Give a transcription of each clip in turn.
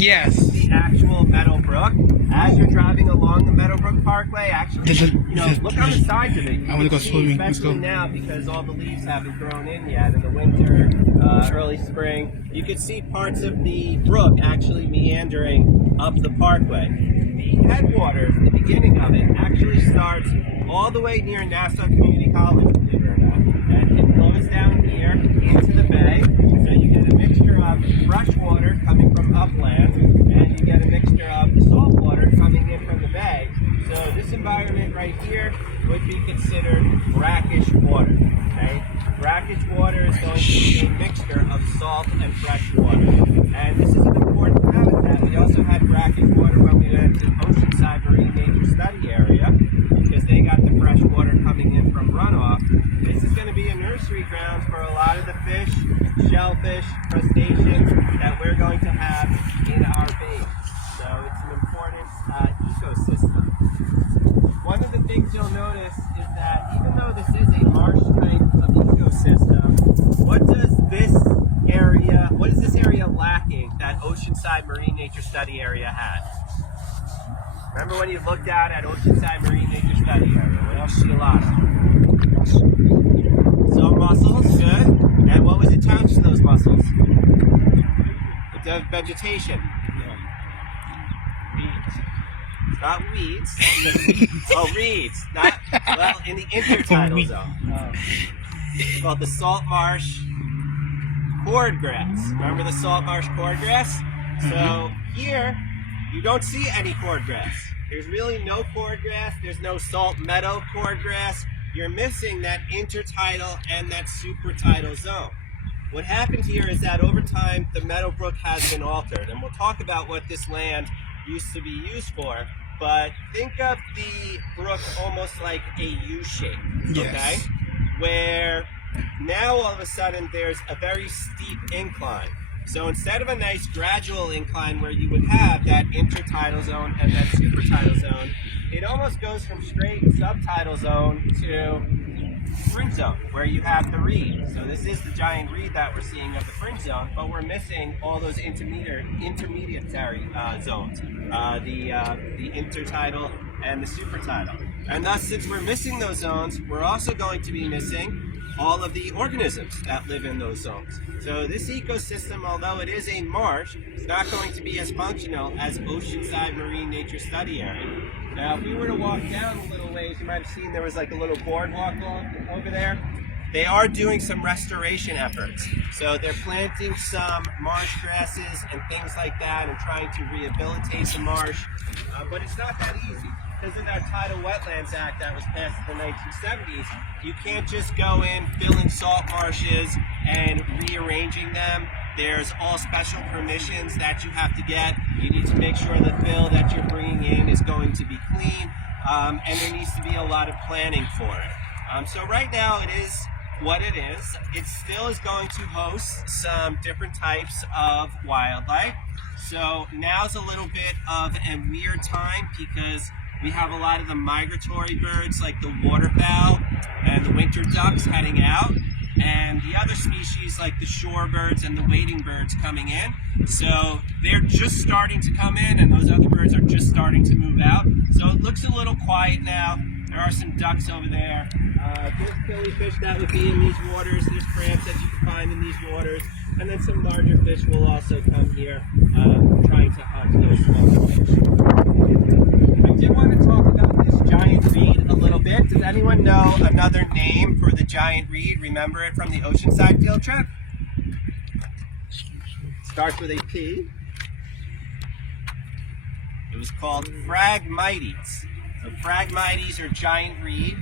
Yes. This is the actual Meadowbrook. As you're driving along the Meadowbrook Parkway, actually, look on the sides of it. I want to go swimming. Let's go. Especially now because all the leaves haven't grown in yet in the winter, early spring. You can see parts of the brook actually meandering up the parkway. The headwaters, the beginning of it, actually starts all the way near Nassau Community College, believe it or not. And it flows down here into the bay. So you get a mixture of fresh water coming from upland, and you get a mixture of salt water coming in from the bay. So this environment right here would be considered brackish water. Okay? Brackish water is going to be a mixture of salt and fresh water. And this is an important habitat. We also had brackish water when we went to Oceanside Marine Nature Study Area because they got the fresh water coming in from runoff. This is going to be a nursery ground for a lot of the fish, shellfish, crustaceans that we're going to have in our bay. So it's an important ecosystem. One of the things you'll notice is that even though this is a marsh type of ecosystem, what is this area lacking that Oceanside Marine Nature Study Area has? Remember when you looked out at Oceanside Marine Nature Study Area, what else did you lost? Some mussels, good. And what was attached to those mussels? The vegetation. Weeds. It's not weeds. Oh, reeds. Not, well, in the intertidal zone. It's called the salt marsh cordgrass. Remember the salt marsh cordgrass? So here, you don't see any cordgrass. There's really no cordgrass. There's no salt meadow cordgrass. You're missing that intertidal and that supertidal zone. What happened here is that over time, the Meadowbrook has been altered. And we'll talk about what this land used to be used for. But think of the brook almost like a U shape, okay? Where now all of a sudden there's a very steep incline. So instead of a nice gradual incline where you would have that intertidal zone and that supertidal zone, it almost goes from straight subtidal zone to fringe zone, where you have the reed. So this is the giant reed that we're seeing of the fringe zone, but we're missing all those intermediary zones, the intertidal and the supertidal. And thus, since we're missing those zones, we're also going to be missing all of the organisms that live in those zones. So this ecosystem, although it is a marsh, is not going to be as functional as Oceanside Marine Nature Study Area. Now, if we were to walk down a little ways, you might have seen there was like a little boardwalk over there. They are doing some restoration efforts. So they're planting some marsh grasses and things like that and trying to rehabilitate the marsh. But it's not that easy. Because of that Tidal Wetlands Act that was passed in the 1970s, you can't just go in filling salt marshes and rearranging them. There's all special permissions that you have to get. You need to make sure the fill that you're bringing in is going to be clean, and there needs to be a lot of planning for it. So right now it is what it is. It still is going to host some different types of wildlife. So now's a little bit of a weird time because we have a lot of the migratory birds like the waterfowl and the winter ducks heading out, and the other species like the shorebirds and the wading birds coming in. So they're just starting to come in, and those other birds are just starting to move out. So it looks a little quiet now. There are some ducks over there. There's killifish that would be in these waters. There's crabs that you can find in these waters. And then some larger fish will also come here trying to hunt those smaller fish. I did want to talk about this giant reed a little bit. Does anyone know another name for the giant reed? Remember it from the Oceanside field trip? Starts with a P. It was called Phragmites. So Phragmites, or giant reed,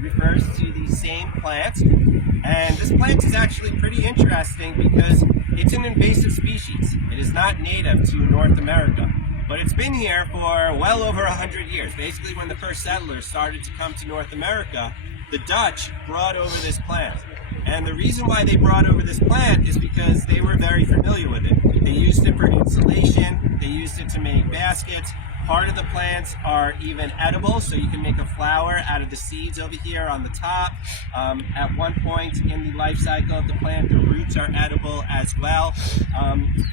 refers to the same plant. And this plant is actually pretty interesting because it's an invasive species. It is not native to North America. But it's been here for well over 100 years. Basically, when the first settlers started to come to North America, the Dutch brought over this plant. And the reason why they brought over this plant is because they were very familiar with it. They used it for insulation, they used it to make baskets. Part of the plants are even edible, so you can make a flower out of the seeds over here on the top. At one point in the life cycle of the plant, the roots are edible as well.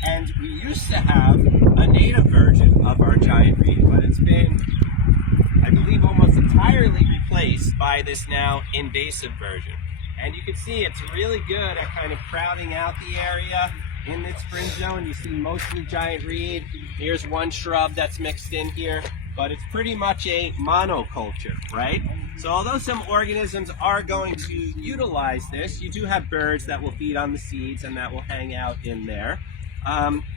And we used to have a native version of our giant reed, but it's been, I believe, almost entirely replaced by this now invasive version. And you can see it's really good at kind of crowding out the area. In this fringe zone, you see mostly giant reed. Here's one shrub that's mixed in here, but it's pretty much a monoculture, right? So although some organisms are going to utilize this, you do have birds that will feed on the seeds and that will hang out in there.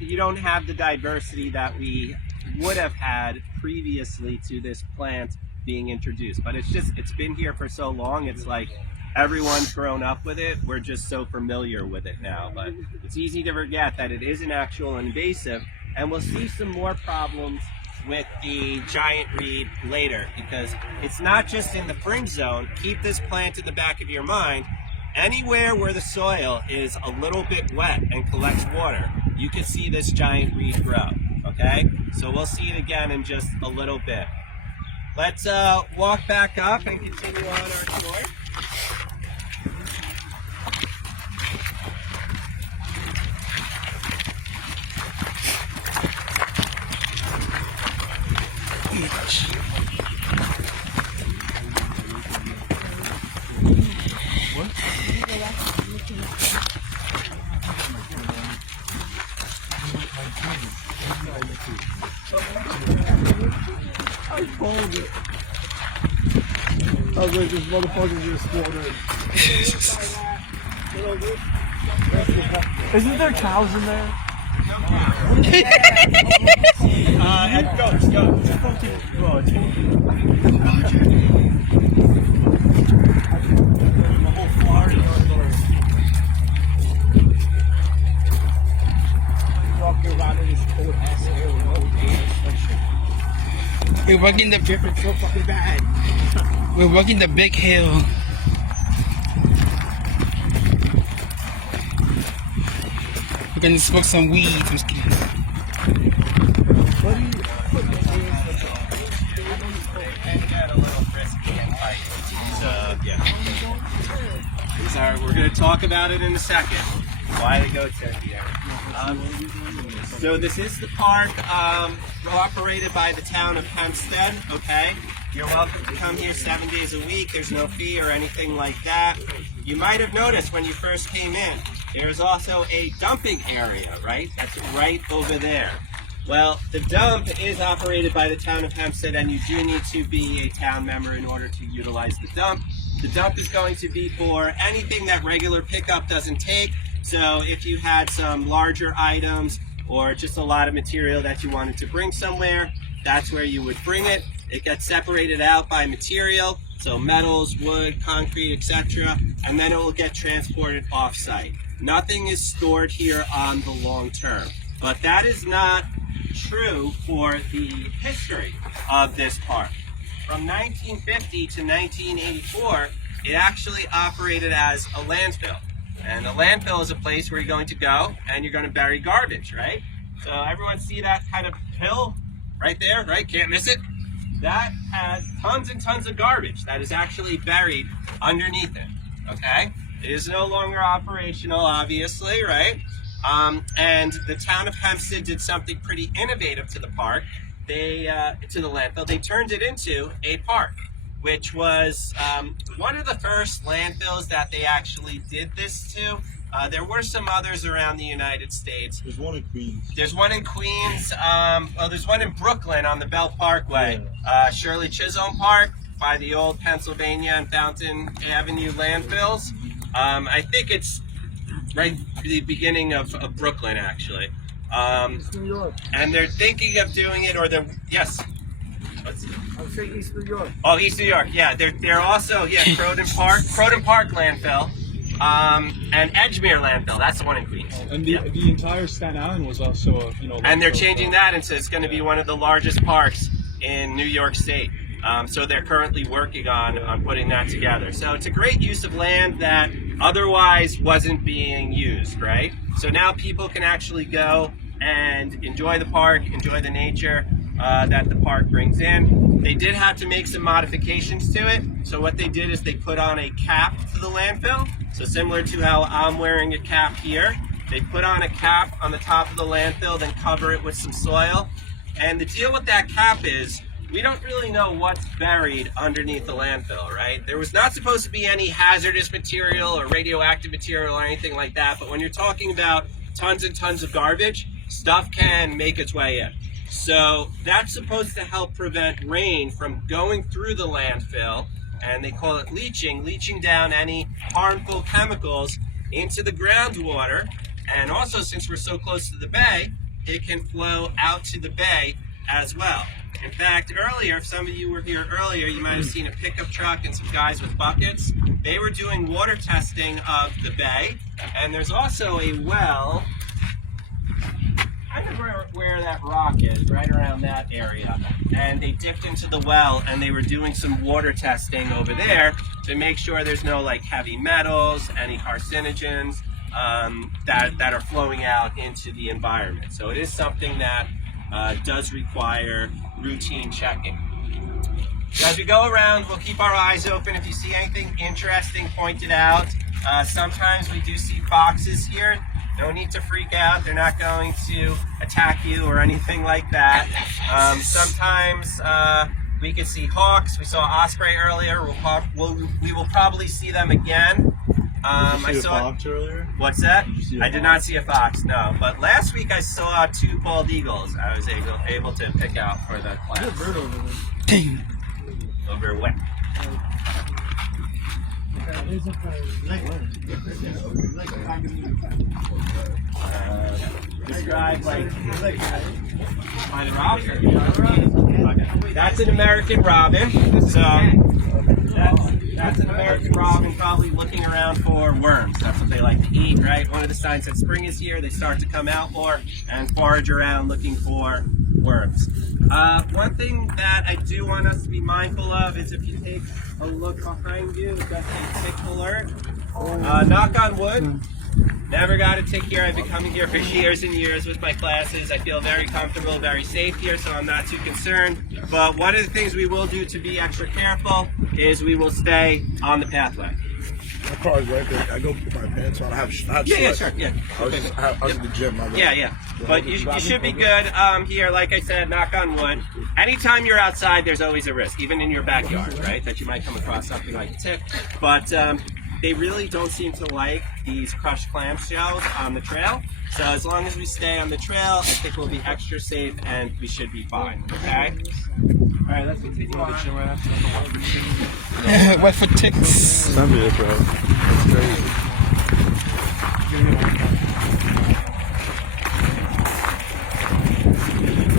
You don't have the diversity that we would have had previously to this plant being introduced, but it's been here for so long, it's like everyone's grown up with it. We're just so familiar with it now, but it's easy to forget that it is an actual invasive, and we'll see some more problems with the giant reed later, because it's not just in the fringe zone. Keep this plant in the back of your mind. Anywhere where the soil is a little bit wet and collects water, you can see this giant reed grow, okay? So we'll see it again in just a little bit. Let's walk back up and continue on our tour. I found it. I was like, this motherfucker just spawned in. Isn't there cows in there? And goats. We're walking the so fucking bad. We're walking the big hill. We're gonna smoke some weed. I'm just kidding. And get a little frisky and fight. So yeah. We're gonna talk about it in a second. Why the goats are here. So this is the park operated by the town of Hempstead, okay? You're welcome to come here 7 days a week. There's no fee or anything like that. You might have noticed when you first came in, there's also a dumping area, right? That's right over there. Well, the dump is operated by the town of Hempstead, and you do need to be a town member in order to utilize the dump. The dump is going to be for anything that regular pickup doesn't take. So if you had some larger items or just a lot of material that you wanted to bring somewhere, that's where you would bring it. It gets separated out by material, so metals, wood, concrete, etc., and then it will get transported off-site. Nothing is stored here on the long term, but that is not true for the history of this park. From 1950 to 1984, it actually operated as a landfill. And a landfill is a place where you're going to go and you're going to bury garbage, right? So everyone see that kind of hill right there, right? Can't miss it. That has tons and tons of garbage that is actually buried underneath it, okay? It is no longer operational, obviously, right? And the town of Hempstead did something pretty innovative to the park. To the landfill. They turned it into a park, which was one of the first landfills that they actually did this to. There were some others around the United States. There's one in Queens. There's one in Queens. Well, there's one in Brooklyn on the Belt Parkway. Yeah. Shirley Chisholm Park by the old Pennsylvania and Fountain Avenue landfills. I think it's right at the beginning of Brooklyn, actually. East New York. And they're thinking of doing it, or they're, yes. I'm saying East New York. Oh, East New York, yeah. They're also, Croton Park landfill, and Edgemere landfill. That's the one in Queens. And the entire Staten Island was also, And they're changing that, and so it's going to be one of the largest parks in New York State. So they're currently working on putting that together. So it's a great use of land that otherwise wasn't being used, right? So now people can actually go and enjoy the park, enjoy the nature that the park brings in. They did have to make some modifications to it. So what they did is they put on a cap to the landfill. So similar to how I'm wearing a cap here, they put on a cap on the top of the landfill, then cover it with some soil. And the deal with that cap is, we don't really know what's buried underneath the landfill, right? There was not supposed to be any hazardous material or radioactive material or anything like that, but when you're talking about tons and tons of garbage, stuff can make its way in. So that's supposed to help prevent rain from going through the landfill, and they call it leaching down any harmful chemicals into the groundwater. And also, since we're so close to the bay, it can flow out to the bay as well. In fact, earlier, if some of you were here earlier, you might have seen a pickup truck and some guys with buckets. They were doing water testing of the bay, and there's also a well, kind of where that rock is, right around that area. And they dipped into the well, and they were doing some water testing over there to make sure there's no like heavy metals, any carcinogens that are flowing out into the environment. So it is something that does require routine checking. So as we go around, we'll keep our eyes open. If you see anything interesting, point it out. Sometimes we do see foxes here. No need to freak out. They're not going to attack you or anything like that. Sometimes we could see hawks. We saw osprey earlier. We will probably see them again. Did you see a fox earlier? What's that? Did you see a I did fox? not see a fox, no. But last week I saw 2 bald eagles I was able to pick out for the class. There's a bird over there. Dang. Over what? Describe like by the robin. That's an American robin. So that's an American robin probably looking around for worms. That's what they like to eat, right? One of the signs that spring is here, they start to come out more and forage around looking for worms. One thing that I do want us to be mindful of is if you take a look behind you, it does say tick alert. Knock on wood. Never got a tick here. I've been coming here for years and years with my classes. I feel very comfortable, very safe here, so I'm not too concerned. But one of the things we will do to be extra careful is we will stay on the pathway. My car is right there. I go put my pants on. I have Yeah, sweats. sure, yeah. I was at the gym. My bad. Yeah. But you should be good here. Like I said, knock on wood. Anytime you're outside, there's always a risk, even in your backyard, right? That you might come across something like a tick. But they really don't seem to like these crushed clam shells on the trail. So as long as we stay on the trail, I think we'll be extra safe and we should be fine, okay? All right, let's continue on. What for ticks? Send me it, bro. That's crazy.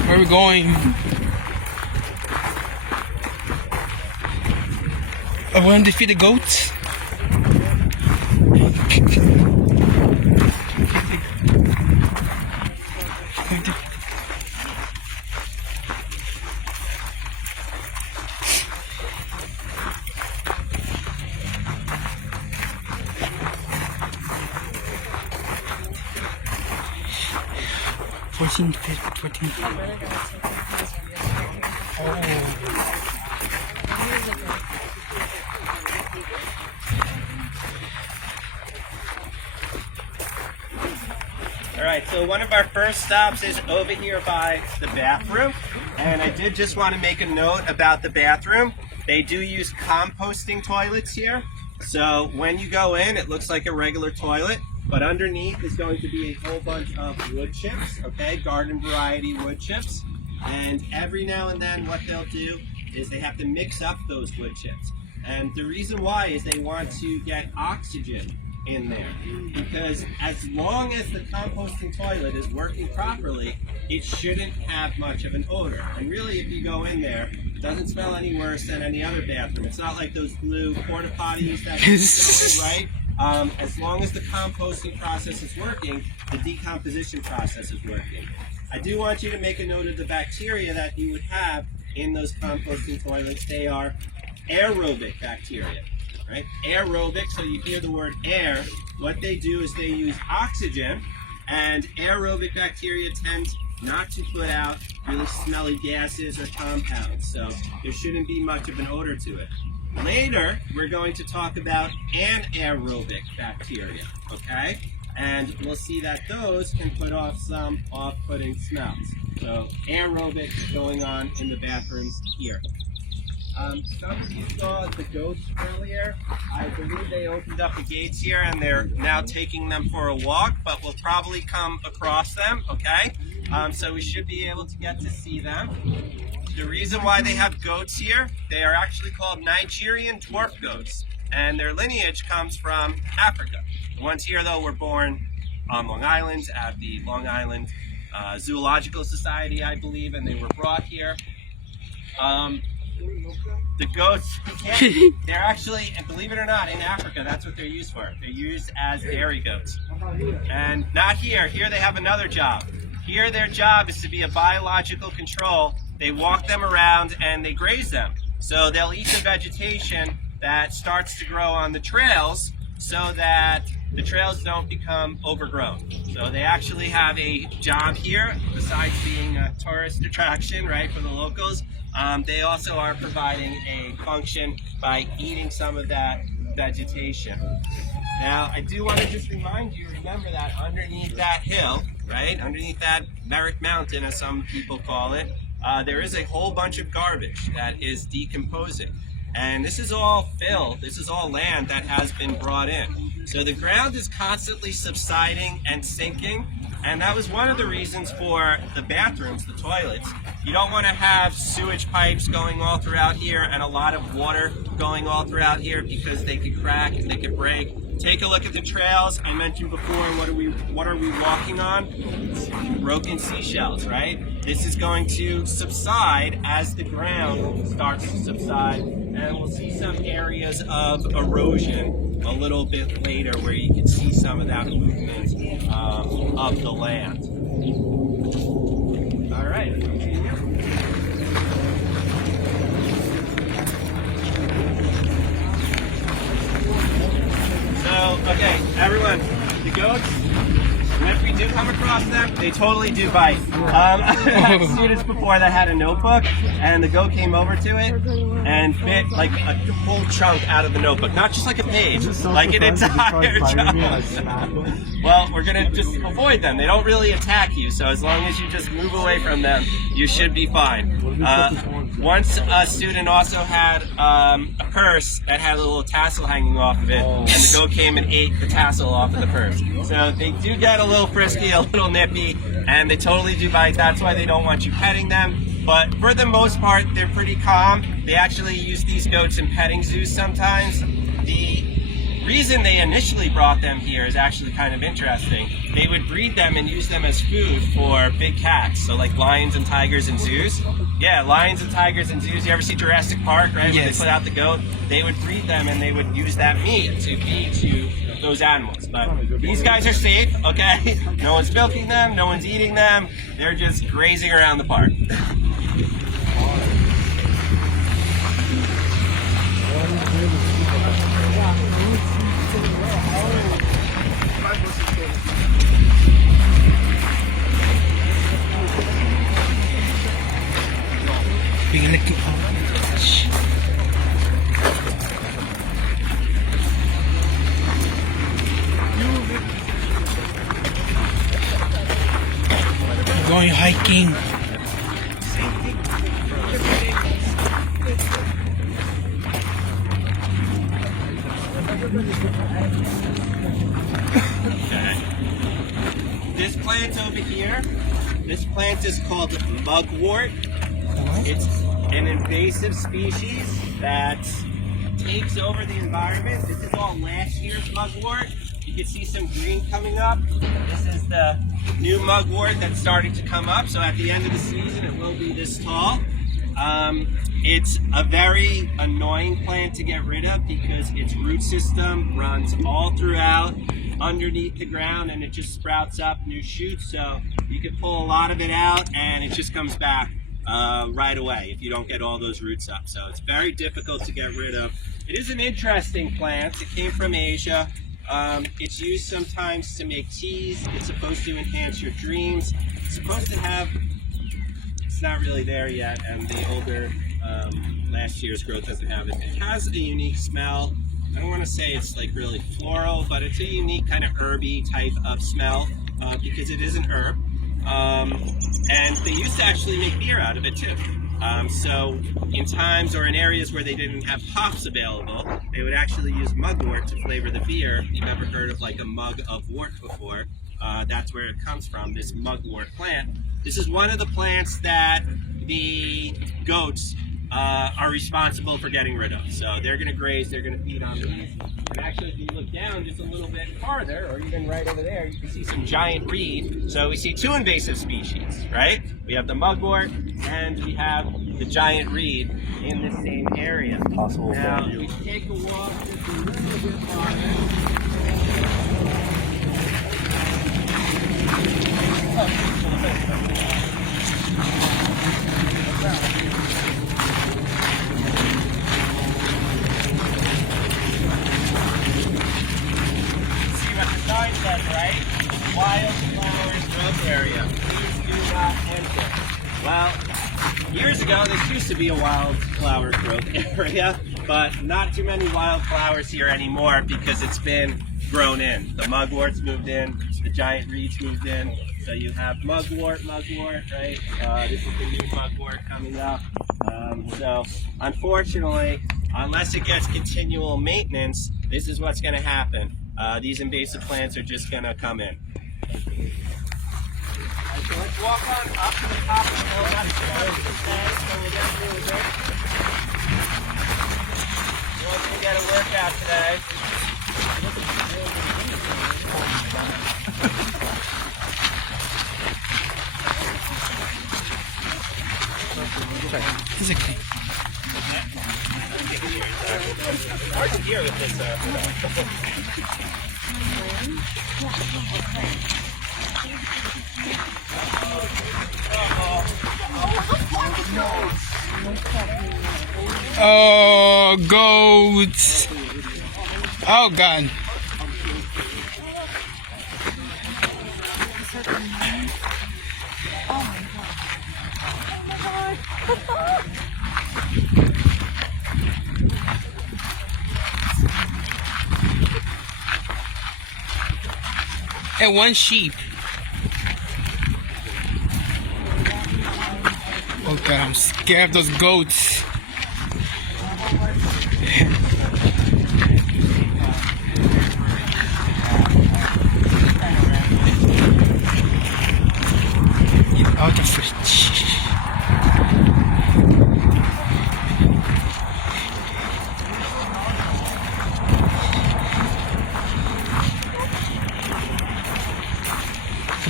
Where are we going? I want to defeat the goats. $14. All right, so one of our first stops is over here by the bathroom. And I did just want to make a note about the bathroom. They do use composting toilets here. So when you go in, it looks like a regular toilet, but underneath is going to be a whole bunch of wood chips, okay, garden variety wood chips. And every now and then what they'll do is they have to mix up those wood chips. And the reason why is they want to get oxygen in there, because as long as the composting toilet is working properly, it shouldn't have much of an odor. And really, if you go in there, it doesn't smell any worse than any other bathroom. It's not like those blue porta potties that you go in, right? As long as the composting process is working, the decomposition process is working. I do want you to make a note of the bacteria that you would have in those composting toilets. They are aerobic bacteria. right? Aerobic, so you hear the word air. What they do is they use oxygen, and aerobic bacteria tend not to put out really smelly gases or compounds, so there shouldn't be much of an odor to it. Later, we're going to talk about anaerobic bacteria, okay? And we'll see that those can put off some off-putting smells. So aerobic going on in the bathrooms here. Some of you saw the goats earlier. I believe they opened up the gates here and they're now taking them for a walk, but we'll probably come across them, okay? So we should be able to get to see them. The reason why they have goats here, they are actually called Nigerian dwarf goats, and their lineage comes from Africa. The ones here, though, were born on Long Island at the Long Island Zoological Society, I believe, and they were brought here. The goats, they're actually, and believe it or not, in Africa, that's what they're used for. They're used as dairy goats. And not here. Here they have another job. Here their job is to be a biological control. They walk them around and they graze them. So they'll eat the vegetation that starts to grow on the trails so that the trails don't become overgrown. So they actually have a job here, besides being a tourist attraction, right, for the locals. They also are providing a function by eating some of that vegetation. Now, I do want to just remind you, remember that underneath that hill, right, underneath that Merrick Mountain, as some people call it, there is a whole bunch of garbage that is decomposing. And this is all fill, this is all land that has been brought in. So the ground is constantly subsiding and sinking, and that was one of the reasons for the bathrooms, the toilets. You don't want to have sewage pipes going all throughout here and a lot of water going all throughout here because they could crack and they could break. Take a look at the trails. I mentioned before, what are we walking on? Broken seashells, right? This is going to subside as the ground starts to subside, and we'll see some areas of erosion a little bit later where you can see some of that movement of the land. All right, continue. So, okay, everyone, the goats, if we do come across them, they totally do bite. I had students before that had a notebook, and the goat came over to it and bit like a whole chunk out of the notebook. Not just like a page, like an entire chunk. Well, we're going to just avoid them. They don't really attack you, so as long as you just move away from them, you should be fine. Once a student also had a purse that had a little tassel hanging off of it, and the goat came and ate the tassel off of the purse. So they do get a little frisky, a little nippy, and they totally do bite. That's why they don't want you petting them. But for the most part, they're pretty calm. They actually use these goats in petting zoos sometimes. The reason they initially brought them here is actually kind of interesting. They would breed them and use them as food for big cats, so like lions and tigers in zoos. Yeah, lions and tigers in zoos. You ever see Jurassic Park, right? Yes. When they put out the goat, they would breed them and they would use that meat to feed to those animals. But these guys are safe, okay? No one's milking them, no one's eating them. They're just grazing around the park. Going hiking. Okay. This plant over here, this plant is called mugwort. It's an invasive species that takes over the environment. This is all last year's mugwort. You can see some green coming up. This is the new mugwort that's starting to come up. So at the end of the season, it will be this tall. It's a very annoying plant to get rid of because its root system runs all throughout underneath the ground, and it just sprouts up new shoots. So you can pull a lot of it out and it just comes back right away if you don't get all those roots up. So it's very difficult to get rid of. it is an interesting plant. It came from Asia. It's used sometimes to make teas. It's supposed to enhance your dreams. It's supposed to have, it's not really there yet, and the older last year's growth doesn't have it. It has a unique smell. I don't want to say it's like really floral, but it's a unique kind of herby type of smell because it is an herb. And they used to actually make beer out of it too. So in times or in areas where they didn't have hops available, they would actually use mugwort to flavor the beer. If you've ever heard of like a mug of wort before, that's where it comes from, this mugwort plant. This is one of the plants that the goats are responsible for getting rid of. So they're going to graze, they're going to feed on these. And actually, if you look down just a little bit farther, or even right over there, you can see some giant reed. So we see two invasive species, right? We have the mugwort, and we have the giant reed in the same area. Possible now, value. we take a walk just a little bit farther. Right? Wildflowers growth area. Please do not enter. Well, years ago this used to be a wildflower growth area, but not too many wildflowers here anymore because it's been grown in. The mugwort's moved in, the giant reeds moved in. So you have mugwort, right? This is the new mugwort coming up. So unfortunately, unless it gets continual maintenance, this is what's going to happen. These invasive plants are just going to come in. Right, so let's walk on up to the top of the hill. That's so we'll get through it. We're going to get a workout today. It's okay. It's hard to hear with this. Oh, goats. Oh, God. And one sheep. Oh God, I'm scared of those goats. Get out of it.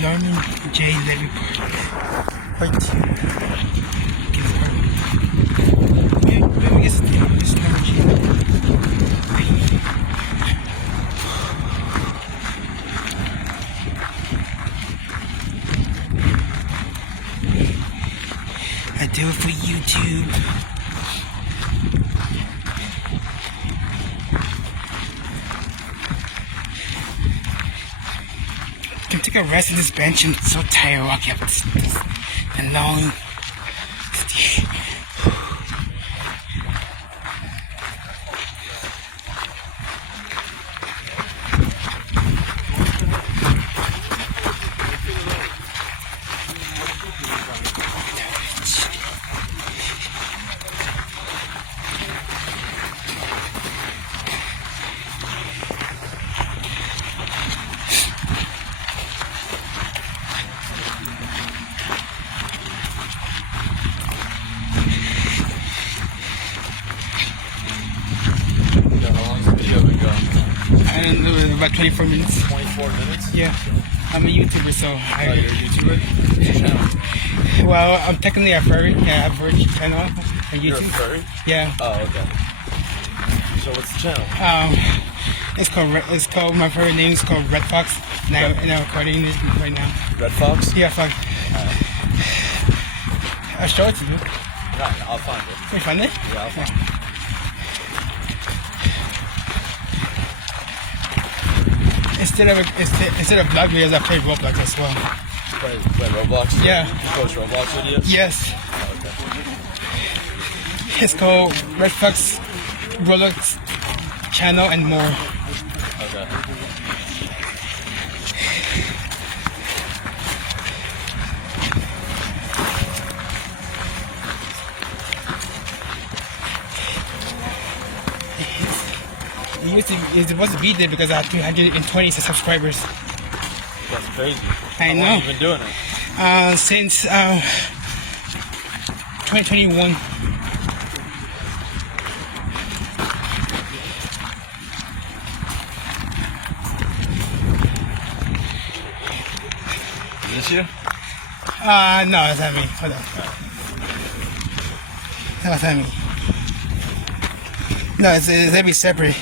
Norman J. Levy Park. Part 2. Let me guess this number G. I do it for YouTube. I can take a rest on this bench. I'm so tired walking up this and long. I don't know, about 24 minutes. 24 minutes? Yeah. I'm a YouTuber, so Oh, you're a YouTuber? well, I'm technically a furry. Yeah, I have a furry channel on You're a YouTube. furry? Yeah. Oh, okay. So what's the channel? It's called my furry name is called Red Fox. And I'm recording this right now. Red Fox? Yeah, fuck. I'll show it to you. Right, I'll find it. Can you find it? Yeah, I'll find it. Instead of blog videos, I play Roblox as well. Play Roblox? Yeah. You post Roblox videos? Yes. It's called Red Fox Roblox channel and more. Okay. It's supposed to be there because I have 220 subscribers. That's crazy. I know. How long have you been doing it? Since 2021. Is this you? No, that's not me. Hold on. That's not me. No, it's gotta be separate.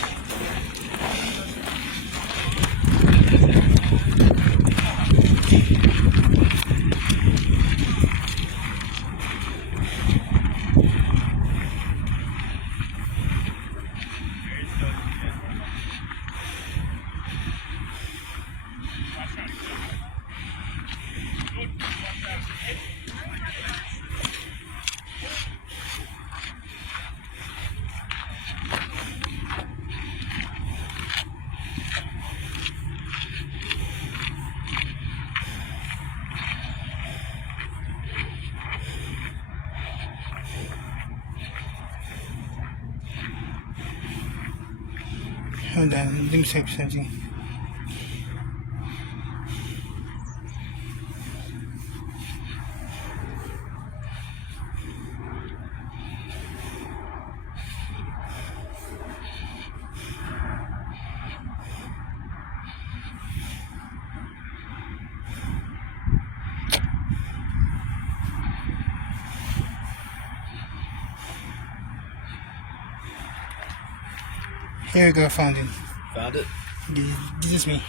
Hold on, let me say something. Here we go, found it. Found it? This is me.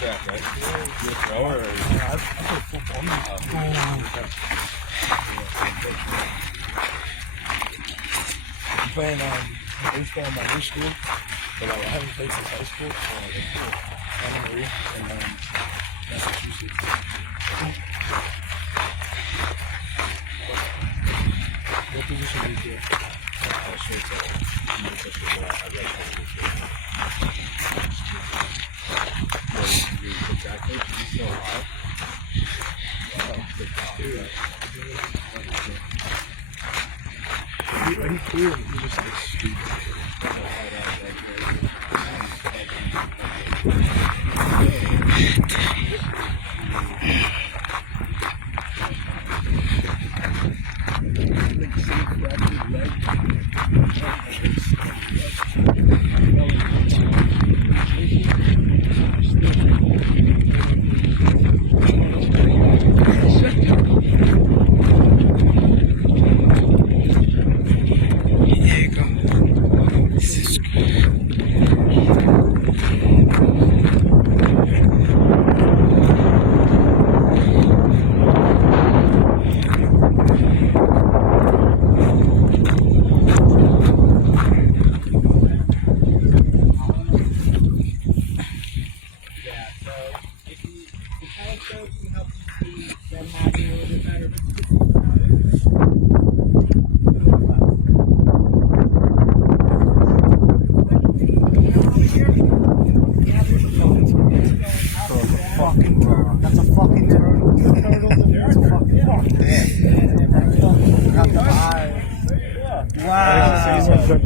Track, right? You're a thrower or? I play football. I'm playing baseball in my high school, but I haven't played since high school. Anna Marie in Massachusetts. What position do you play? Are you cool? You just like stupid.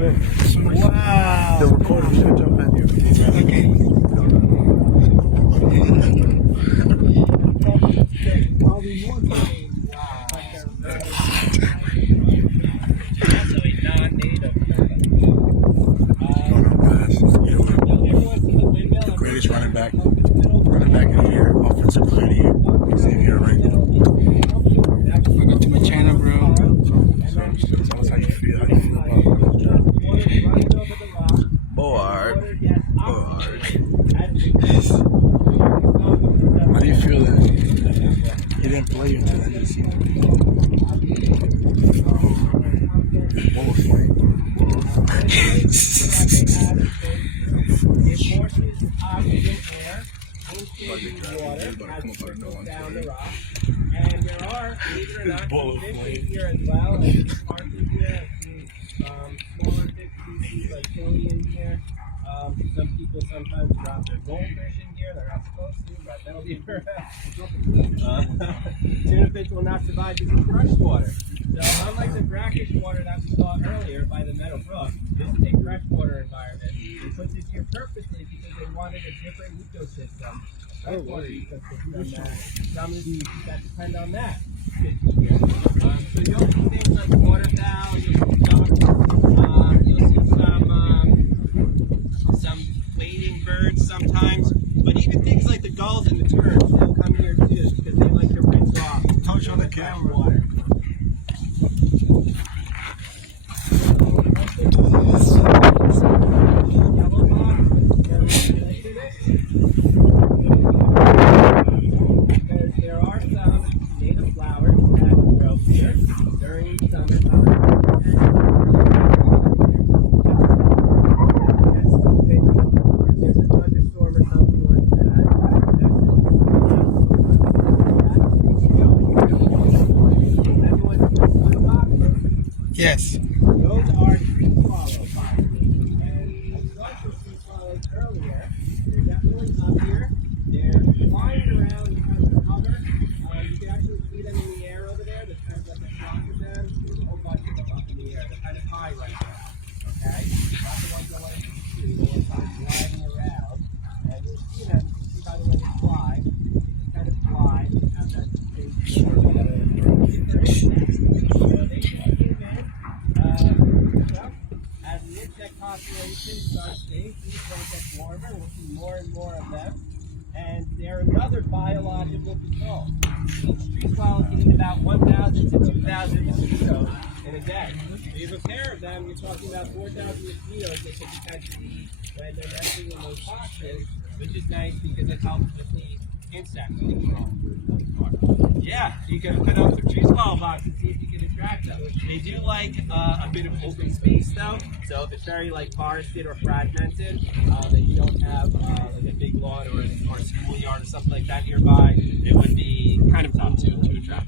in. Wow. They're recording. You should jump in here. Okay. Also a non-native. The greatest running back of the year, offensive player of the year. Xavier Ring. Welcome to my channel, bro. So tell us how you feel. How do you feel about the job? Bored. How do you feel that he didn't play you until the end of the season? What was funny? And there are, believe it or not, Bullet fish flame. here as well. And park in here, smaller fish species like tilly in here. Some people sometimes drop their goldfish in here. They're not supposed to, but that'll be tuna fish will not survive because it's fresh water. So unlike the brackish water that we saw earlier by the Meadow Brook, this is a freshwater environment. They put this here purposely because they wanted a different ecosystem. Freshwater ecosystem that some of these that depend on that. So you'll see things like waterfowl, you'll see ducks, you'll see some wading birds sometimes, but even things like the gulls and the terns, they'll come here too because they like to rinse off. Touch on the camera. Water. There are some native flowers that grow here during summertime. There's a thunderstorm or something like that. Yes. Those are tree swallows. And I saw some tree swallows earlier. They're definitely up here. They're flying around in kind of cover. You can actually see them in the air over there. There's kind of like a flock of them. There's a whole bunch of them up in the air. They're kind of high right now. Okay? Not the ones I wanted to see. The ones kind of gliding around. And you'll see them. You see by the way they fly. They just kind of fly. They have that big form. So they just came in. As the insect population starts to increase, when it gets warmer, we'll see more and more of them. And they're another biological control. Each tree swallow can eat about 1,000 to 2,000 mosquitoes in a day. So you have a pair of them, you're talking about 4,000 mosquitoes they can potentially eat when they're nesting in those boxes, which is nice because it helps with the insect control. Yeah, you can put up some tree swallow boxes and see if you can attract them. They do like a bit of open space though, so if it's very like forested or fragmented, that you don't have like a big lawn or a schoolyard or something like that nearby, it would be kind of tough to attract.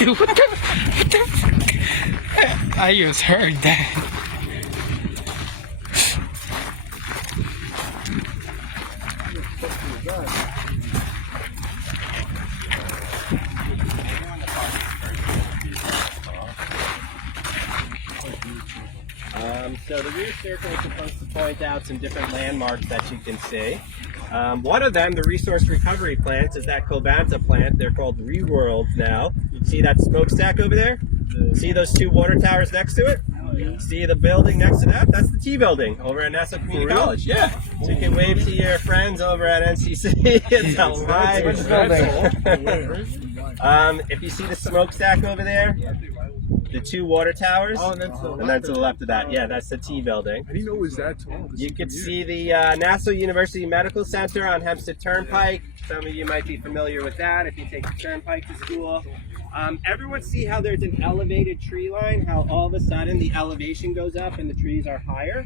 What the fuck? I just heard that. So the rear circle is supposed to point out some different landmarks that you can see. One of them, the resource recovery plants, is that Covanta plant. They're called reworlds now. See that smokestack over there? See those two water towers next to it? See the building next to that? That's the T building over at Nassau Community College. Yeah. So you can wave to your friends over at NCC and tell them hi. If you see the smokestack over there, the two water towers, and then to the left of that, yeah, that's the T building. I didn't know it was that tall. You can see the Nassau University Medical Center on Hempstead Turnpike. Some of you might be familiar with that if you take the Turnpike to school. Everyone see how there's an elevated tree line, how all of a sudden the elevation goes up and the trees are higher?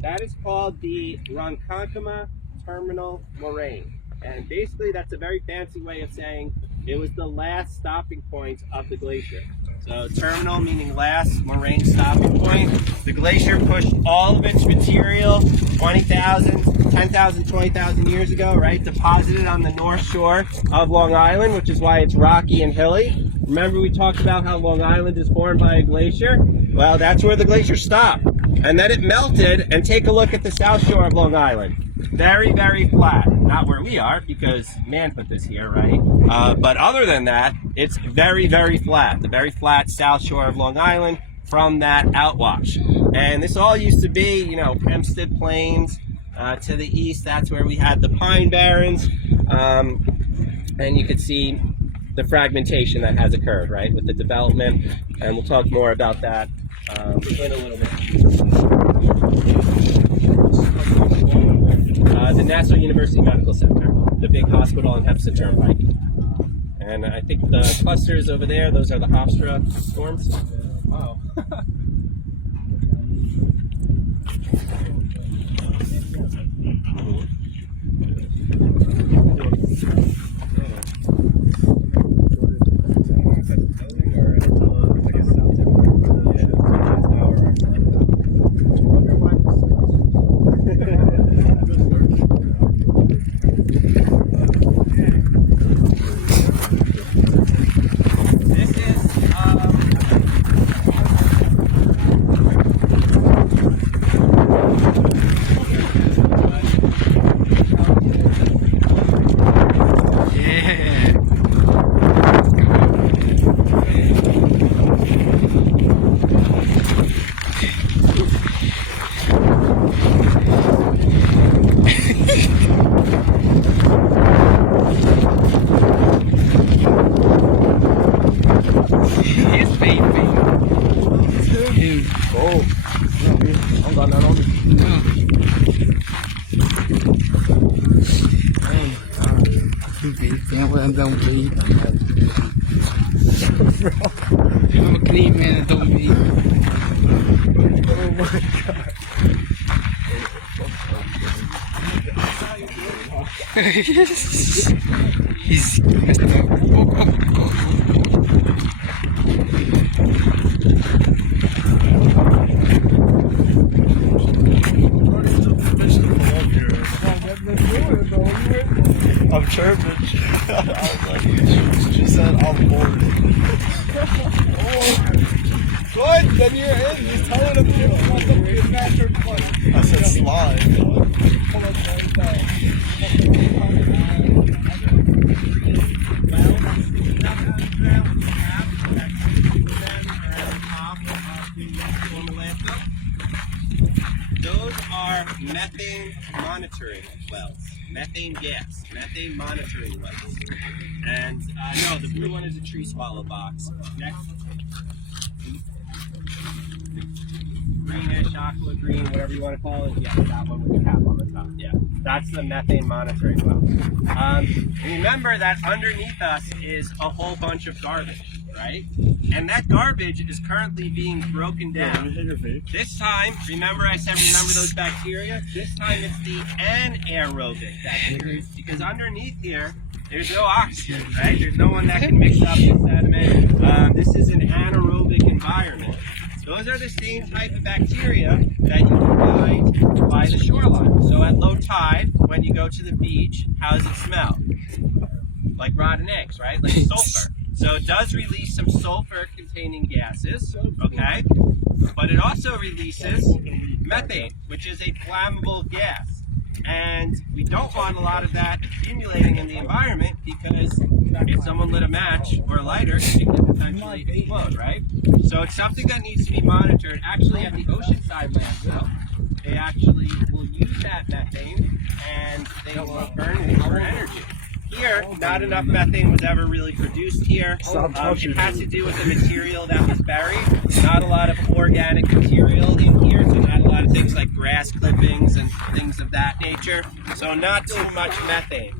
that is called the Ronkonkoma Terminal Moraine. And basically that's a very fancy way of saying it was the last stopping point of the glacier. So terminal meaning last, moraine stopping point. The glacier pushed all of its material 20,000, 10,000, 20,000 years ago, right? Deposited on the north shore of Long Island, which is why it's rocky and hilly. Remember we talked about how Long Island is formed by a glacier? Well, that's where the glacier stopped. And then it melted, and take a look at the south shore of Long Island. Very, very flat. Not where we are, because man put this here, right? But other than that, it's very, very flat. The very flat south shore of Long Island from that outwash. And this all used to be, you know, Hempstead Plains. To the east, that's where we had the Pine Barrens. And you could see the fragmentation that has occurred, right, with the development. And we'll talk more about that in a little bit. The Nassau University Medical Center, the big hospital on Hempstead Turnpike. And I think the clusters over there, those are the Hofstra storms. Wow. I'm don't bleed. I'm a clean man that don't bleed. Oh my god. He's messed up. I'm chirping. I was like, she said I'm bored. Good, then you're in. Just tell her to be a master play. I said slide. Those are methane monitoring wells. Methane gas, methane monitoring wells. And no, the blue one is a tree swallow box. Next. Greenish, aqua green, whatever you want to call it. Yeah, that one with the cap on the top. Yeah, that's the methane monitoring well. Remember that underneath us is a whole bunch of garbage, right? And that garbage is currently being broken down. This time, remember I said remember those bacteria? This time it's the anaerobic bacteria, because underneath here, there's no oxygen, right? There's no one that can mix up this sediment. This is an anaerobic environment. Those are the same type of bacteria that you can find by the shoreline. So at low tide, when you go to the beach, how does it smell? Like rotten eggs, right? Like sulfur. So it does release some sulfur-containing gases, okay? But it also releases methane, which is a flammable gas. And we don't want a lot of that accumulating in the environment, because if someone lit a match or a lighter, it could potentially explode, right? So it's something that needs to be monitored. Actually, at the oceanside landfill, they actually will use that methane and they will burn it for energy. Here, not enough methane was ever really produced here. It has to do with the material that was buried. Not a lot of organic material in here, so not a lot of things like grass clippings and things of that nature. So not too much methane.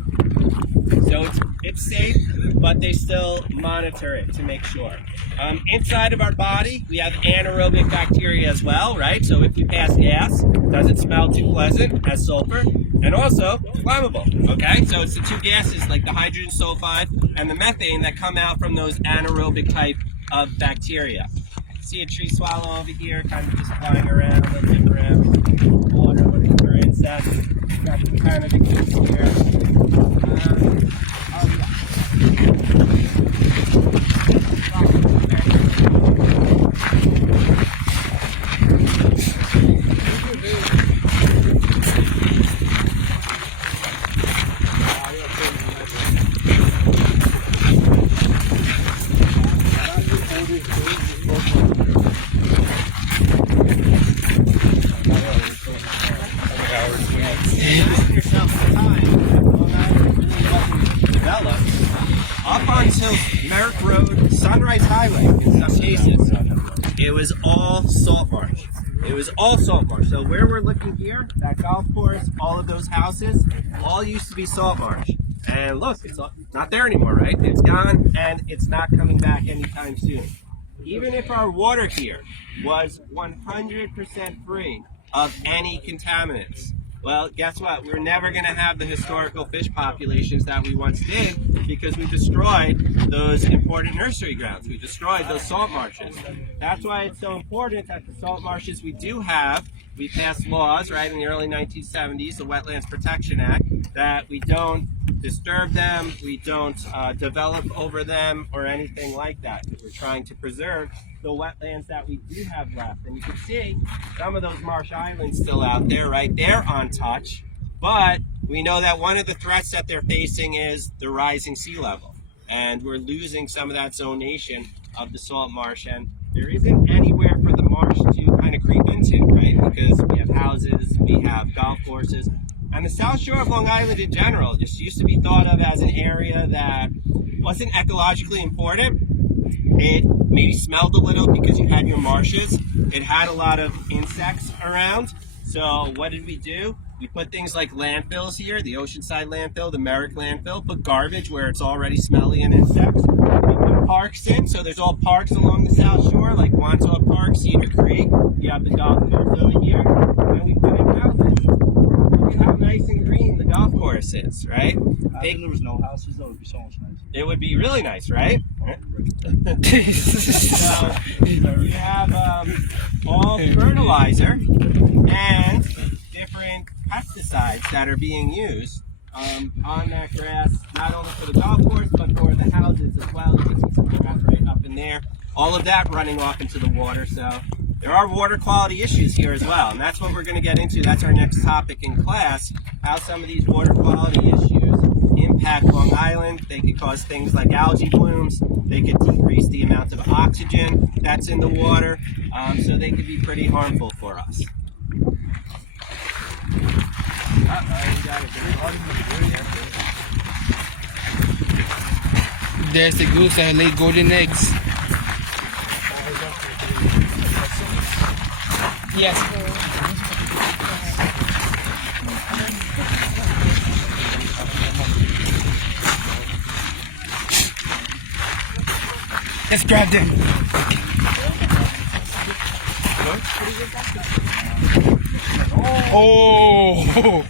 So it's safe, but they still monitor it to make sure. Inside of our body, we have anaerobic bacteria as well, right? So if we pass gas, doesn't smell too pleasant as sulfur, and also flammable, okay? So it's the two gases like the hydrogen sulfide and the methane that come out from those anaerobic type of bacteria. See a tree swallow over here, kind of just flying around, looking around, water, looking for insects. Got the kind of goose here. Up until Merrick Road, Sunrise Highway, in some cases, it was all salt marsh. It was all salt marsh. So where we're looking here, that golf course, all of those houses, all used to be salt marsh. And look, it's not there anymore, right? It's gone, and it's not coming back anytime soon. Even if our water here was 100% free of any contaminants, well, guess what? We're never going to have the historical fish populations that we once did because we destroyed those important nursery grounds. We destroyed those salt marshes. That's why it's so important that the salt marshes we do have, we passed laws, right, in the early 1970s, the Wetlands Protection Act, that we don't disturb them, we don't develop over them or anything like that. We're trying to preserve the wetlands that we do have left. And you can see some of those marsh islands still out there, right? They're untouched, but we know that one of the threats that they're facing is the rising sea level. And we're losing some of that zonation of the salt marsh, and there isn't anywhere for the marsh to kind of creep into, right? Because we have houses, we have golf courses, and the South Shore of Long Island in general just used to be thought of as an area that wasn't ecologically important. It maybe smelled a little because you had your marshes. It had a lot of insects around. So what did we do? We put things like landfills here, the Oceanside landfill, the Merrick landfill, put garbage where it's already smelly and insects. We put parks in, so there's all parks along the South Shore, like Wandsworth Park, Cedar Creek. You have the golf course over here. And we put in houses. Look at how nice and green the golf course is, right? If there was no houses, that would be so much nicer. It would be really nice, right? So you have all fertilizer and different pesticides that are being used on that grass, not only for the golf course, but for the houses as well. You can see some grass right up in there. All of that running off into the water. So there are water quality issues here as well. And that's what we're going to get into. That's our next topic in class, how some of these water quality issues impact Long Island. They could cause things like algae blooms. They could decrease the amount of oxygen that's in the water. So they could be pretty harmful for us. There's the goose that laid golden eggs. Yes. Let's grab them. Oh.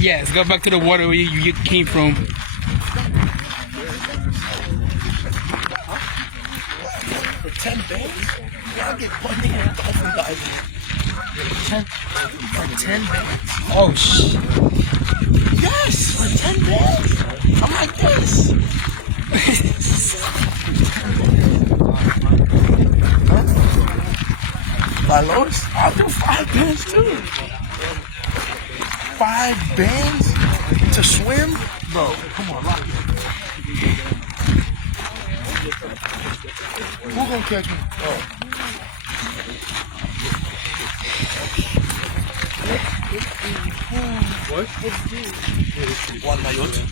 Yes, go back to the water where you came from. For 10 bands? I'll get money and dolphin diving. For 10 bands? Oh, shit. Yes! For 10 bands? I'm like this. By Lois, I'll do 5 bands too. 5 bands to swim? Bro, come on, lock it. Who gonna catch me? Oh. What? One maillot.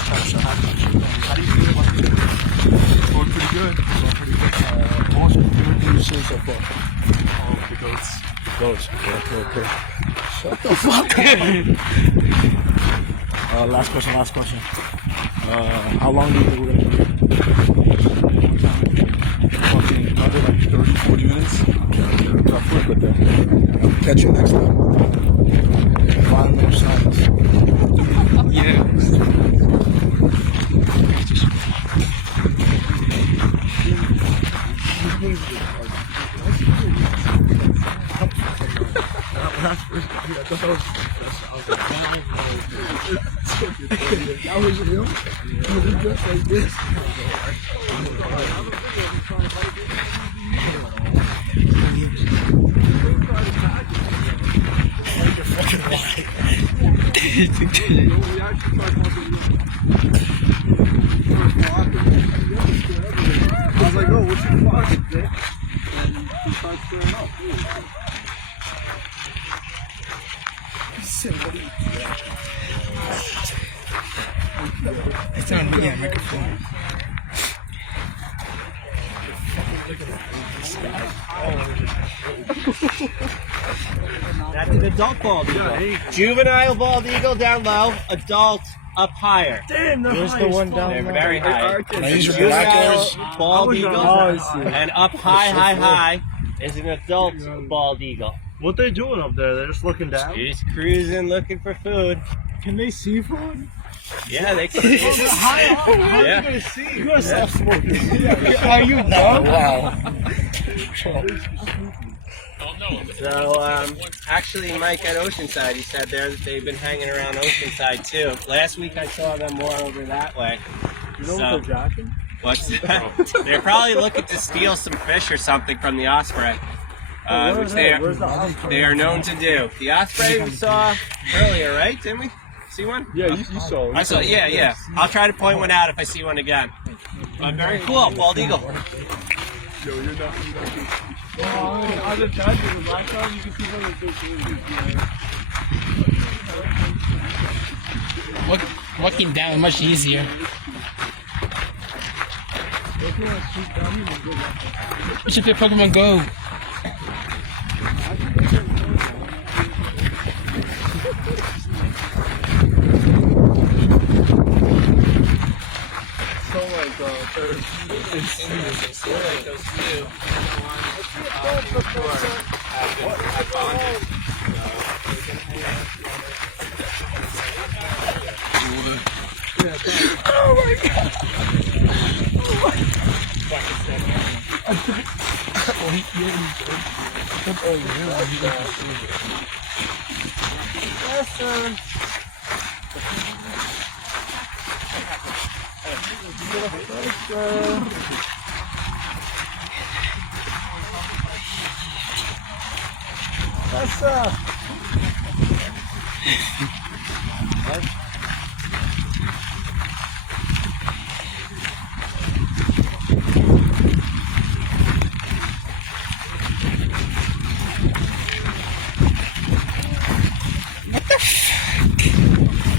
How do you feel about it? Going pretty good. What was your favorite thing you've seen so far? Oh, the goats. Goats. Okay. Shut the fuck up. Last question. How long do you think we're gonna be here? Fucking another like 30, 40 minutes. Okay. Roughly, but then catch you next time. 5 minutes silence. Yeah. That was him? He was just like this. You're fucking lying. I was like, oh, what's your pocket, Dick? And he starts squaring up. It's on me, microphone. That's an adult bald eagle. Juvenile bald eagle down low, adult up higher. Damn, Where's the one down They're there? very high. These are Juvenile binoculars. bald eagle, see. and up high is an adult bald eagle. What they doing up there? They're just looking down. You're just cruising, looking for food. Can they see food? Yeah, they can. High up. How are Yeah. you gonna see? You gotta stop smoking. Are you dumb? Wow. So, actually, Mike at Oceanside, he said there that they've been hanging around Oceanside too. Last week I saw them more over that way. You know what they're jacking? What's that? They're probably looking to steal some fish or something from the osprey, which Where's the osprey? they are known to do. The osprey we saw earlier, right? Didn't we see one? Yeah, you saw it. I saw. Yeah. I'll try to point one out if I see one again. But very cool, bald eagle. Yo, you're not good. On the judge in the black car, you can see one of the big Walking down is much easier. We should play Pokemon Go. so like Oh my god!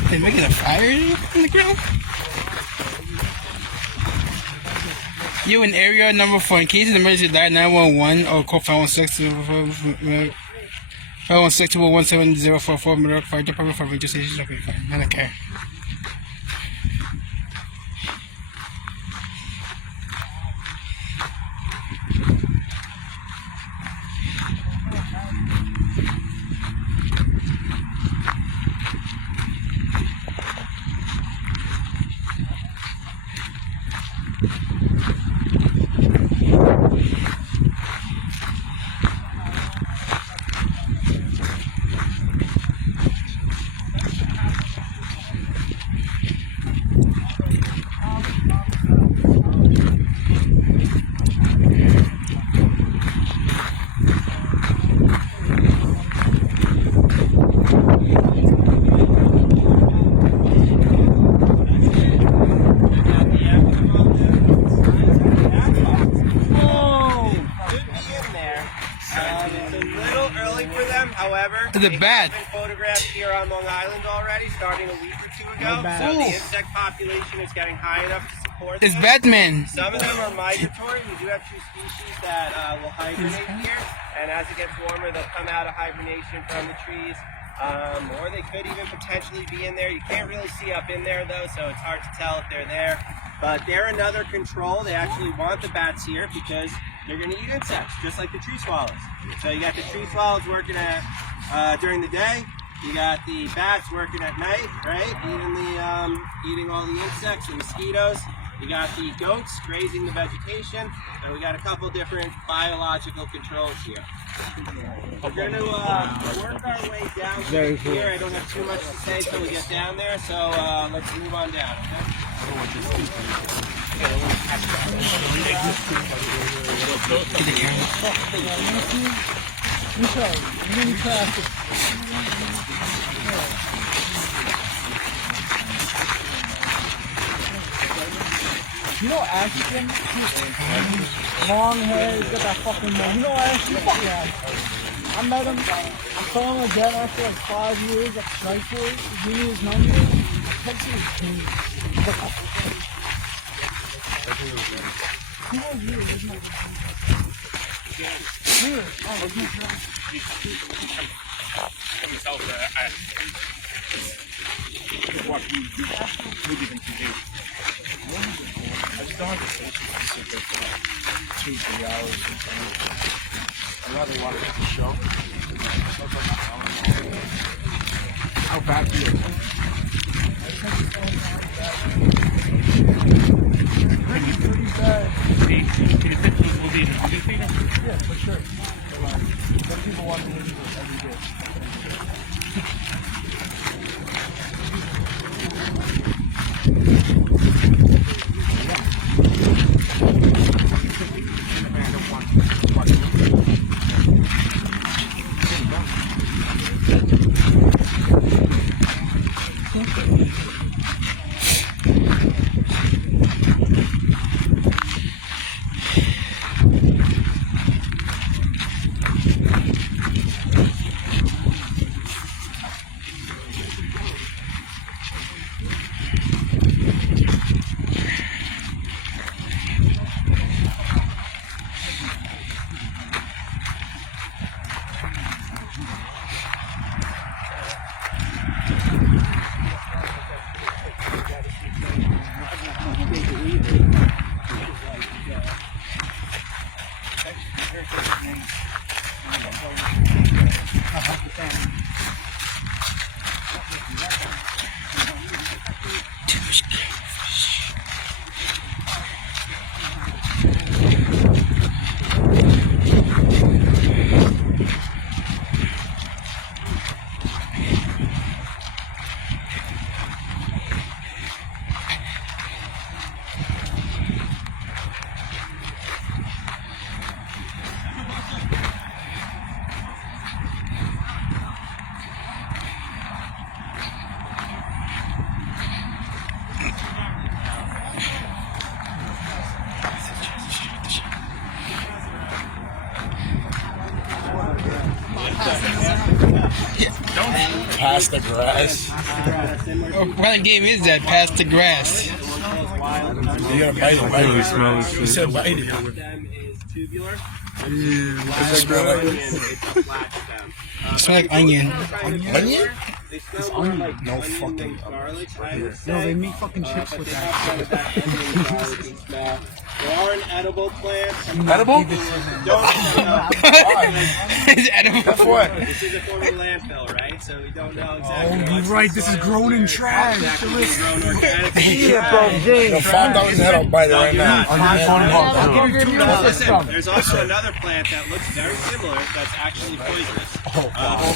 They're making a fire in the ground? You in area number 4. In case of emergency, dial 911 or call 516. 516-217-044 Middle Fire Department for radio station. Okay, fine. I don't care. However, the bat been photographed here on Long Island already, starting a week or two ago. So the insect population is getting high enough to support it's them. Batman. Some of them are migratory. We do have 2 species that will hibernate here, and as it gets warmer, they'll come out of hibernation from the trees. Or they could even potentially be in there. You can't really see up in there though, so it's hard to tell if they're there. But they're another control. They actually want the bats here because they're going to eat insects, just like the tree swallows. So you got the tree swallows working at during the day. You got the bats working at night, right? Eating all the insects and mosquitoes. You got the goats grazing the vegetation, and we got a couple different biological controls here. We're going to work our way down here. I don't have too much to say until we get down there, so let's move on down, okay? You know Ashton? Long hair, he's got that fucking man. You know Ashton? Yeah. I met him. I saw him again after like 5 years at Strikeforce. He knew his number. I texted his team. He was here. Here. Oh, he's not What we do, we didn't do. I started this specific 2-3 hours sometimes. I rather wanted to show. How bad do you think? Can you fit those will be in the theater? Yeah, for sure. Some people want to listen to it every day. Pass the grass. What kind of game is that? Pass the grass. You gotta bite it. Bite it. You said bite it. Stem is tubular. Does it smell like it? It's a flat stem. It smells like onion. Onion? They smell more like No onion fucking than garlic, I would say. No, they make fucking chips But with they that. have some of that onion garlicky smell. There are an edible plants. Edible? Don't It's edible. That's what? This is a former landfill, right? So we don't know exactly. Oh, you're right. This is grown in trash. Exactly being grown organically. Yeah, bro, James. $5 a head, I'll buy that right you're now. not. I'll give you $2. Listen, there's also another plant that looks very similar that's actually poisonous.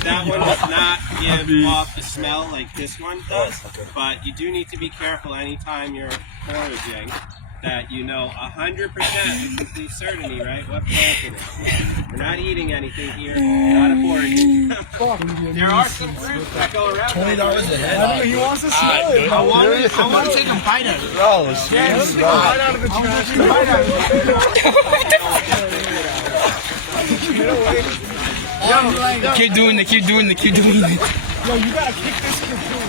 That one does not give off a smell like this one does, but you do need to be careful anytime you're foraging that you know 100% with complete certainty, right, what plant it is. We're not eating anything here, not a foraging. There are some fruits that go around. $20 a head. He wants to smell it. I want to take a bite out of it. Oh, seriously? Right out of the trash. Keep doing it, keep doing it, keep doing it. Yo, you gotta kick this kid too.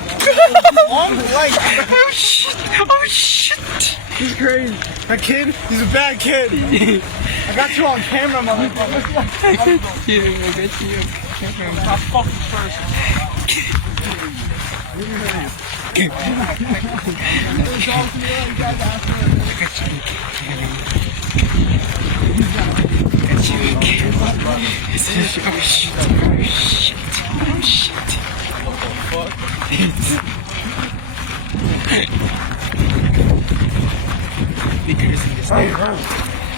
Oh shit, oh shit. He's crazy. That kid, he's a bad kid. I got you on camera, motherfucker. I got you, I got you. Stop fucking first. Oh shit, oh shit, oh shit. Because in this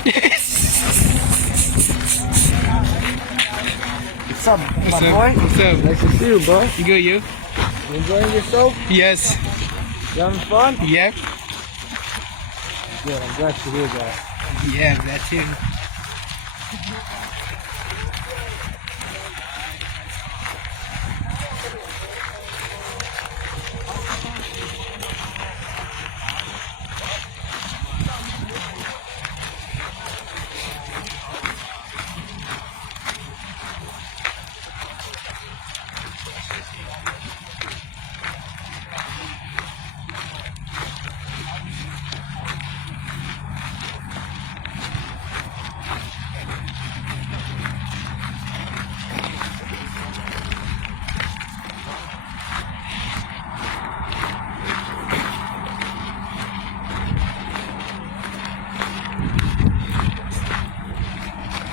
Yes. What's up, What's my up? boy? What's up? Nice to see you, bro. You good, you? You enjoying yourself? Yes. You having fun? Yep. Good, I'm glad to hear that. Yeah, that too.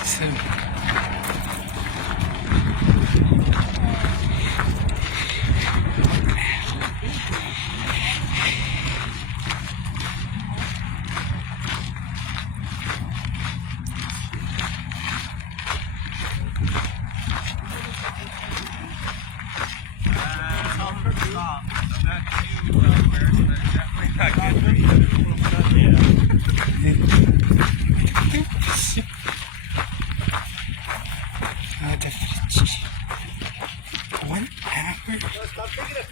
So, the fridge. 1 hour. Stop taking a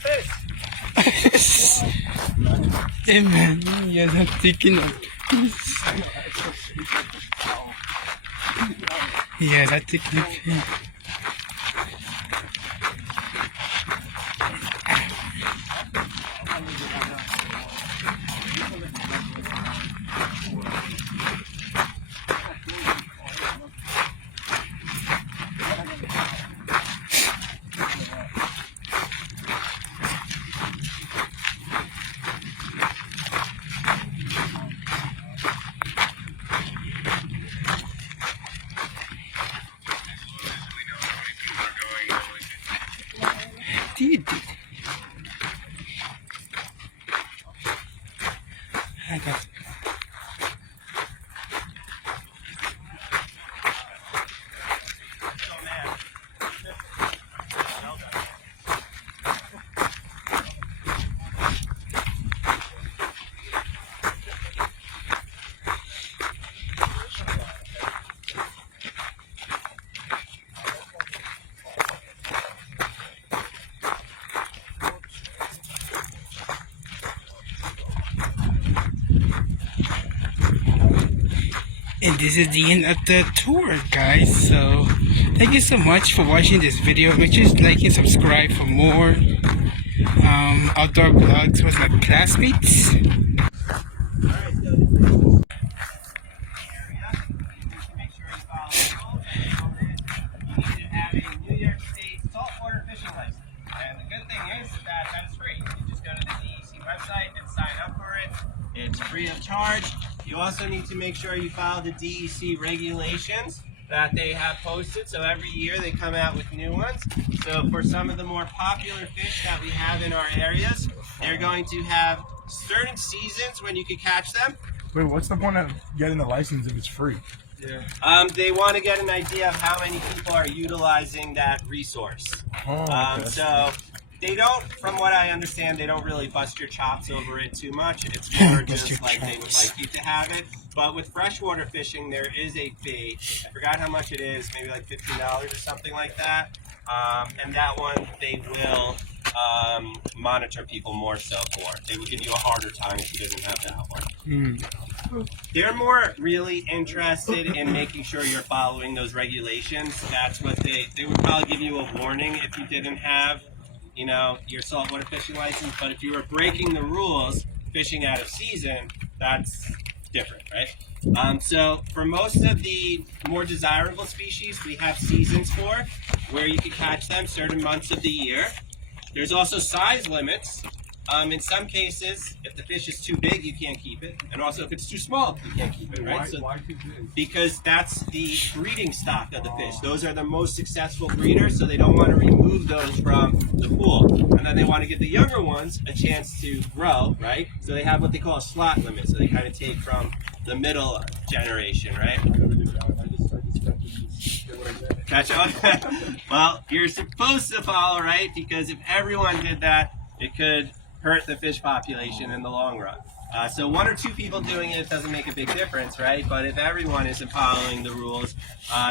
piss. Hey man, yes, I'm taking a piss. Yes, I'm taking a piss. Dude. I got And this is the end of the tour, guys. So thank you so much for watching this video. Make sure to like and subscribe for more outdoor vlogs with my classmates. Alright, so this is the area. Make sure you follow the rules. You need to have a New York State also need to make sure you follow the DEC regulations that they have posted. So every year they come out with new ones. So for some of the more popular fish that we have in our areas, they're going to have certain seasons when you can catch them. Wait, what's the point of getting the license if it's free? Yeah. They want to get an idea of how many people are utilizing that resource. Okay. So they don't, from what I understand, they don't really bust your chops over it too much. It's more just like they would like you to have it. But with freshwater fishing, there is a fee. I forgot how much it is, maybe like $15 or something like that. And that one they will monitor people more so for. They would give you a harder time if you didn't have that one. They're more really interested in making sure you're following those regulations. That's what they would probably give you a warning if you didn't have, you know, your saltwater fishing license. But if you were breaking the rules, fishing out of season, that's different, right? So for most of the more desirable species, we have seasons for where you can catch them certain months of the year. There's also size limits. In some cases, if the fish is too big, you can't keep it. And also if it's too small, you can't keep it, right? Why too big? Because that's the breeding stock of the fish. Those are the most successful breeders, so they don't want to remove those from the pool. And then they want to give the younger ones a chance to grow, right? So they have what they call a slot limit. So they kind of take from the middle generation, right? Catch on? Well, you're supposed to follow, right? Because if everyone did that, it could hurt the fish population in the long run. So one or two people doing it doesn't make a big difference, right? But if everyone isn't following the rules,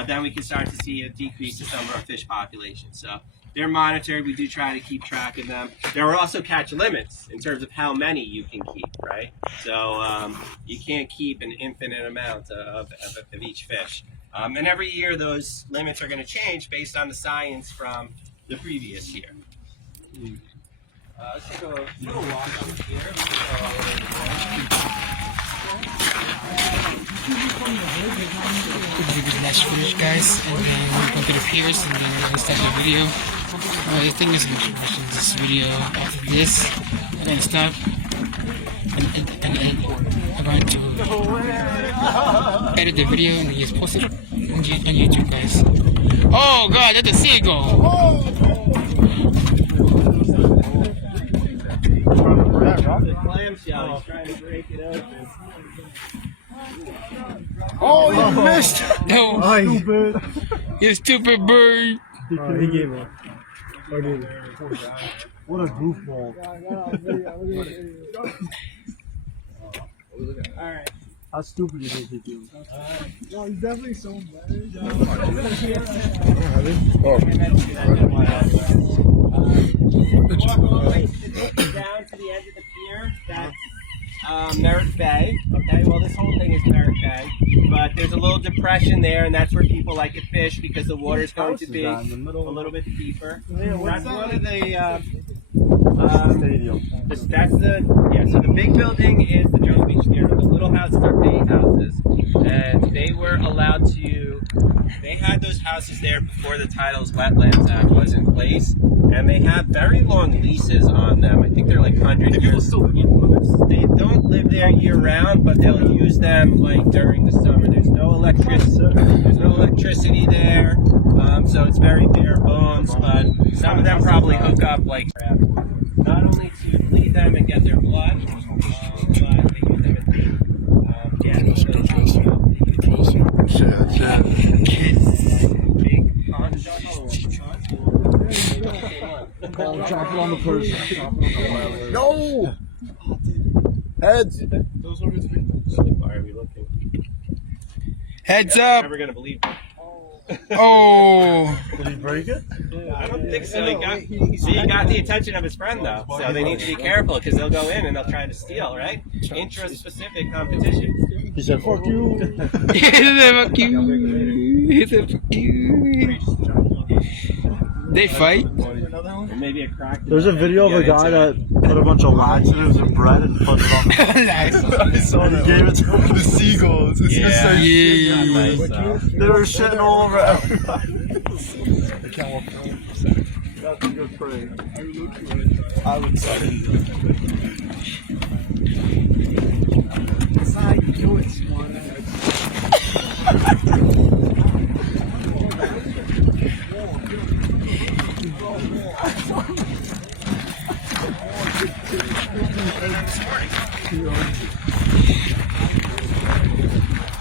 then we can start to see a decrease in some of our fish population. So they're monitored. We do try to keep track of them. There are also catch limits in terms of how many you can keep, right? So you can't keep an infinite amount of each fish. And every year those limits are going to change based on the science from the previous year. Let's take a little walk up here. We'll do the next footage, guys, and then we'll go to the piers, and then we're going to start the video. I think it's going to finish this video after this. We're going to stop, and then we're going to edit the video and just post it on YouTube, guys. Oh God, that's a seagull! The clamshell, he's trying to break it open. Oh, you missed! No, Stupid. you stupid bird! He gave up. What a goofball. Alright. How stupid you think he do? No, he's definitely so embarrassed. Walk all the way down to the edge of the pier. That's Merritt Bay. Okay, well this whole thing is Merritt Bay, but there's a little depression there, and that's where people like to fish because the water's going to be a little bit deeper. That's one of the that's so the big building is the Jones Beach Theater. The little houses are bay houses, and they were allowed to. They had those houses there before the Titles Wetlands Act was in place, and they have very long leases on them. I think they're like 100 years. They don't live there year round, but they'll use them like during the summer. There's no electricity there, so it's very bare bones. But some of them probably hook up like not only to bleed them and get their blood, but they use them as bait. Big ponds. Drop it on the person. No! Heads! Why are we looking? Heads up! Never gonna believe it. Oh! Did he break it? I don't think so. He got the attention of his friend though, so they need to be careful because they'll go in and they'll try to steal, right? Interest-specific competition. He said, fuck you. He said, fuck you. He said, fuck you. They fight? Or maybe a crack. There's a video of a guy that put a bunch of laxatives in bread and put it on. Nice. I saw that. Gave it to The seagulls. It's the same Yeah. They were shitting all over everybody. I can't walk around. That's a good prank. I would say. That's how you do it, Swan.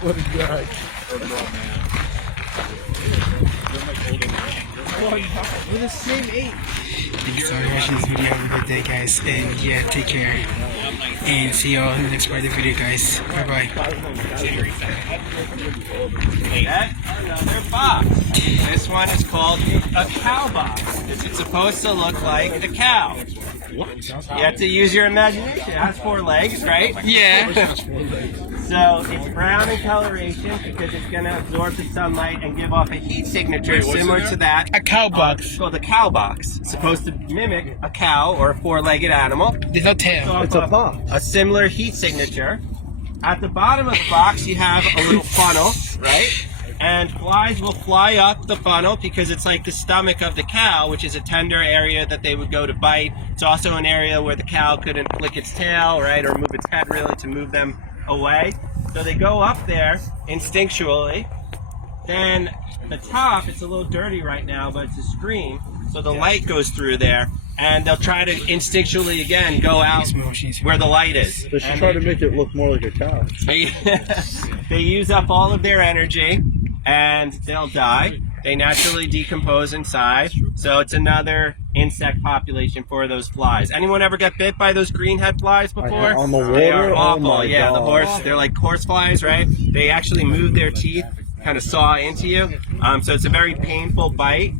What a guy. We're the same age. Thanks for watching this video. Have a good day, guys. And yeah, take care. And see y'all in the next part of the video, guys. Bye bye. That's another box. This one is called a cow box. It's supposed to look like a cow. What? You have to use your imagination. It has 4 legs, right? Yeah. So it's brown in coloration because it's going to absorb the sunlight and give off a heat signature similar to that. A cow box. It's called a cow box. It's supposed to mimic a cow or a 4-legged animal. There's no tail. It's a box. A similar heat signature. At the bottom of the box, you have a little funnel, right? And flies will fly up the funnel because it's like the stomach of the cow, which is a tender area that they would go to bite. It's also an area where the cow couldn't flick its tail, right, or move its head really to move them away. So they go up there instinctually. Then the top, it's a little dirty right now, but it's a screen. So the light goes through there. And they'll try to instinctually, again, go out where the light is. They should try to make it look more like a cow. They use up all of their energy, and they'll die. They naturally decompose inside. So it's another insect population for those flies. Anyone ever get bit by those greenhead flies before? On the water? They are Oh awful. my Yeah, God. the horse, they're like horse flies, right? They actually move their teeth, kind of saw into you. So it's a very painful bite.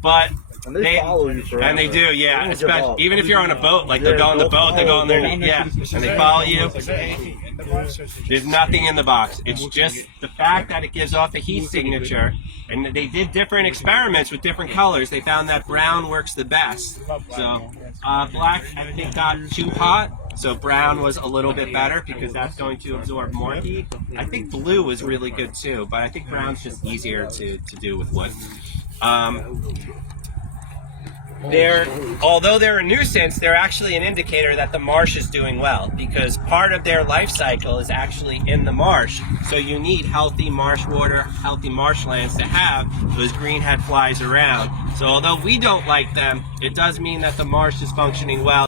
But And they follow you forever. and they do, yeah. They don't give Especially, up. even if you're on a boat, like they'll go on the boat, they go on their knee, yeah, and they follow you. There's nothing in the box. It's just the fact that it gives off a heat signature. And they did different experiments with different colors. They found that brown works the best. So black, I think, got too hot. So brown was a little bit better because that's going to absorb more heat. I think blue was really good too, but I think brown's just easier to do with wood. Although they're a nuisance, they're actually an indicator that the marsh is doing well because part of their life cycle is actually in the marsh. So you need healthy marsh water, healthy marshlands to have those greenhead flies around. So although we don't like them, it does mean that the marsh is functioning well.